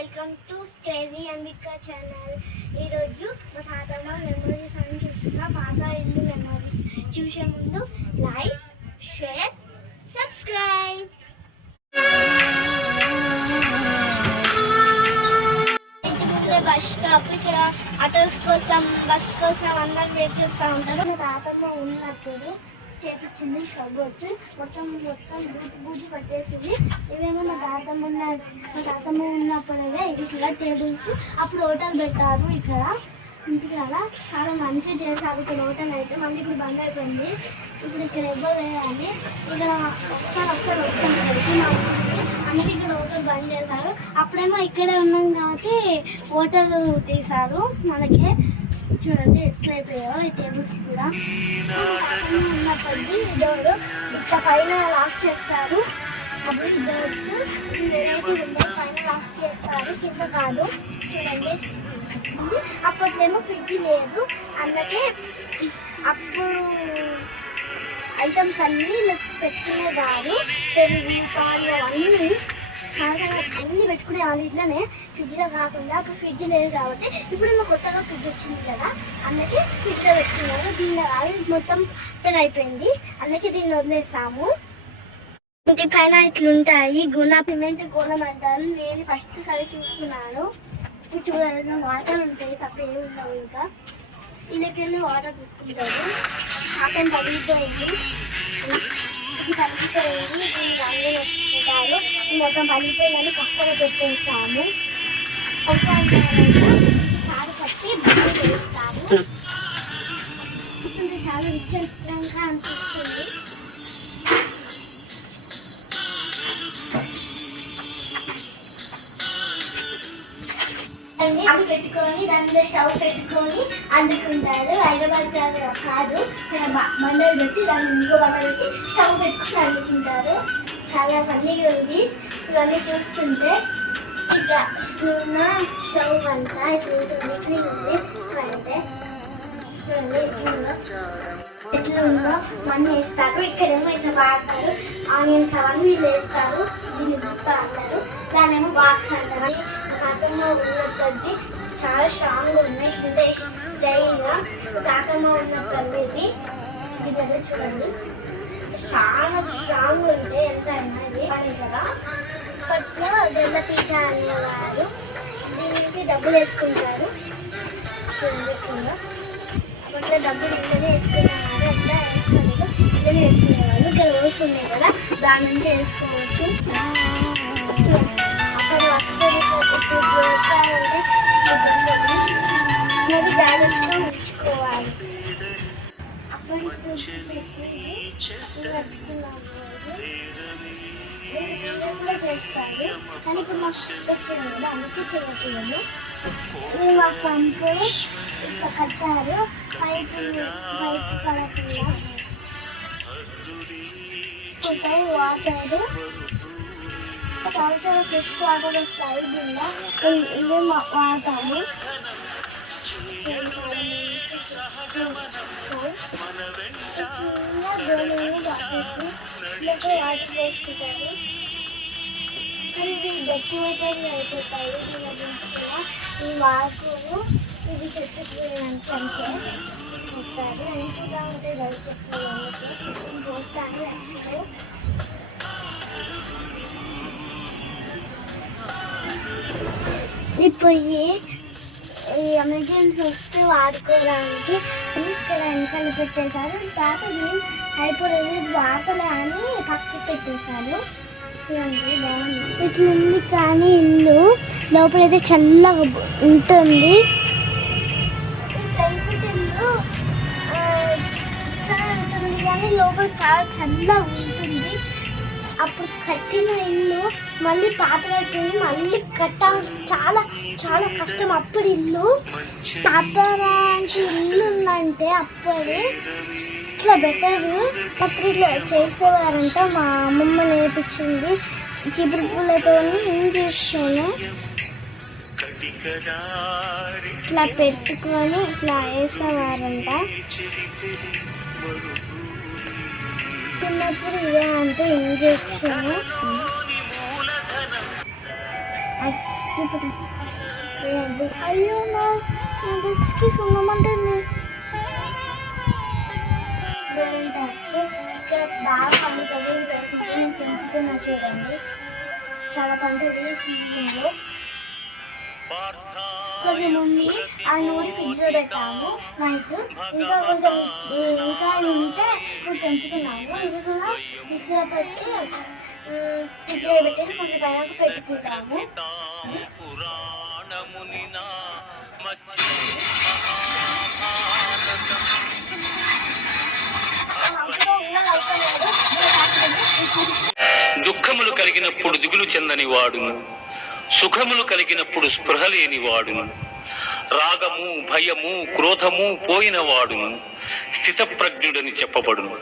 Welcome to stage Ambika channel. ఈరోజు మా తాతమ్మ memories అని చూస్తున్నా పాత ఇల్లు మెమరీస్. చూసే ముందు like share subscribe. Bus stop ఇక్కడ. ఆటోస్ కోసం బస్ కోసం అందరం వెయిట్ చేస్తూ ఉంటారు. మా తాతమ్మ ఉన్నప్పుడు చేపించింది షర్బర్స్ మొత్తం మొత్తం బూజు బూజు పట్టేసింది. ఇవేమో మా తాతమ్మ ఉన్న మా తాతమ్మ ఉన్నప్పుడే ఇలా టేబుల్స్. అప్పుడు హోటల్ పెట్టారు ఇక్కడ. ఇంటికి అలా చాలా మంచిగా చేశారు. ఇక్కడ హోటల్ అయితే మళ్ళీ ఇప్పుడు బంద్ అయిపోయింది ఇప్పుడు ఇక్కడ ఇవ్వలేదని ఇక్కడ ఒకసారి ఒకసారి వస్తాం. మా అందుకే ఇక్కడ హోటల్ బంద్ చేశారు. అప్పుడేమో ఇక్కడే ఉన్నాం కాబట్టి హోటల్ తీశారు. మనకి చూడండి ఎట్లయిపోయాయో ఈ టేబుల్స్ కూడా. ఉన్నప్పటికీ డోర్ ఇట్లా పైన లాక్ చేస్తారు. అప్పుడు డోర్స్ వెరైటీ ఉంటాయి పైన లాక్ చేస్తారు. కింద కాదు. చూడండి. అప్పట్లేమో ఫ్రిడ్జ్ లేదు. అందుకే అప్పుడు ఐటమ్స్ అన్నీ పెట్టుకునే కాదు పెరుగు పాలు అన్నీ చాలా అన్నీ పెట్టుకునే వాళ్ళు ఇట్లనే. ఫ్రిడ్జ్లో కాకుండా అప్పుడు ఫ్రిడ్జ్ లేదు కాబట్టి ఇప్పుడు మా కొత్తగా ఫ్రిడ్జ్ వచ్చింది కదా అందుకే ఫ్రిడ్జ్లో పెట్టుకున్నాము దీనిలో కాదు మొత్తం పెద్ద అయిపోయింది. అందుకే దీన్ని వదిలేసాము. ఇంటి పైన ఇట్లుంటాయి. గుణ పిమెంట్ గోళం అంటారు. నేను ఫస్ట్ సరి చూస్తున్నాను. ఇప్పుడు చూడాలి వాటర్ ఉంటాయి తప్ప ఏమి ఉండవు ఇంకా. వీళ్ళకి వాటర్ తీసుకుంటారు పాపం పగిలిపోయింది ఇది పగిలిపోయింది దీన్ని రంగులు వేసుకుంటారు మొత్తం పగిలిపోయిందని పక్కన పెట్టేస్తాము చాలా విచిత్రంగా అనిపిస్తుంది అండి పెట్టుకొని దాని స్టవ్ పెట్టుకొని అందుకుంటారు. హైదరాబాద్ కాదు కాదు ఇక్కడ పెట్టి దాని ఇంకో బట్టలు పెట్టి స్టవ్ పెట్టుకుని అందుకుంటారు చాలా ఫన్నీగా ఉంది ఇవన్నీ చూస్తుంటే ఉన్న స్టవ్ అంతా ఇట్లా ఉంది అంటే ఎట్లుందో ఎట్లుందో వేస్తారు ఇక్కడేమో ఇట్లా వాడతారు ఆనియన్స్ అవన్నీ వేస్తారు దీన్ని గుత్త అంటారు దాన్నేమో బాక్స్ అంటారు కాకమ్మ ఉన్నప్పటికీ చాలా స్ట్రాంగ్ ఉన్నాయి ఇది జైగా కాకమ్మ ఉన్న ఇది ఇది చూడండి చాలా స్ట్రాంగ్ ఉంటాయి ఎంత అయినా ఇది అని కదా అప్పట్లో జల్లపీట అనేవారు. దీని నుంచి డబ్బులు వేసుకుంటారు. అప్పట్లో డబ్బులు ఇంట్లోనే వేసుకునేవారు ఎంత వేసుకోలేదు. ఇంట్లోనే వేసుకునేవాళ్ళు. ఇక్కడ రోజు ఉన్నాయి కదా దాని నుంచి వేసుకోవచ్చు. అక్కడ వస్తుంది జాగ్రత్త చేస్తారు కానీ ఇప్పుడు మా వచ్చాను కదా అందుకే చేయట్లేదు మా సంపు ఇట్లా కట్టారు పైపు పైపు పడకుండా వాటర్ చాలా చాలా ఫ్రెష్ వాటర్ వస్తాయి దీనిలో ఇవి- ఇవి మా- వాడతాము చిన్న గోళీని బాగా ఇట్లా వాటర్ వేసుకుంటారు కానీ ఇది గట్టి మెటీరియల్ అయిపోతాయి ఇలా తీసుకున్న ఈ వాకును ఇది చెట్టు పోయడానికి అంతే ఒకసారి మంచిగా ఉంటాయి కదా చెట్లు అందుకే పోస్తాను వేస్తారు ఈ పొయ్యి ఈ ఎమర్జెన్సీ వస్తే వాడుకోవడానికి ఇక్కడ వెనకాల పెట్టేశారు తర్వాత ఇది వాడలే అని పక్కకి పెట్టేశారు. ఉంది కానీ ఇల్లు లోపలైతే చల్లగా ఉంటుంది కానీ లోపల చాలా చల్లగా ఉంటుంది. అప్పుడు కట్టిన ఇల్లు మళ్ళీ పాతమైపోయింది మళ్ళీ కట్టాల్సి చాలా చాలా కష్టం. అప్పుడు ఇల్లు పాతరాంటి ఇల్లు ఉందంటే అప్పుడు ఇట్లా బెటర్ అప్పుడు ఇట్లా చేసేవారంట మా అమ్మమ్మ నేర్పించింది. చీపురు పూలతో ఏం చేసాను ఇట్లా పెట్టుకొని ఇట్లా వేసేవారంట చిన్నప్పుడు ఇదే అంటే ఇంజక్షన్ అయ్యో నా డ్రెస్కి సున్నమంటే ఇక్కడ బాగా పండుతుంది. నేను పెంచుతున్నా చూడండి చాలా పండుగ కొంచెం ఉంది ఆ నూరి ఫ్రిడ్జ్లో పెట్టాము. నైట్. ఇంకా కొంచెం ఇంకా పెంచుతున్నాము. ఇది కూడా మిక్సీలో పెట్టి ఫ్రిడ్జ్లో పెట్టేసి కొంచెం పైన పెట్టుకుంటాము. దుఃఖములు కలిగినప్పుడు దిగులు చెందని వాడును. సుఖములు కలిగినప్పుడు స్పృహ లేని వాడును. రాగము భయము క్రోధము పోయిన వాడును. స్థితప్రజ్ఞుడని చెప్పబడును.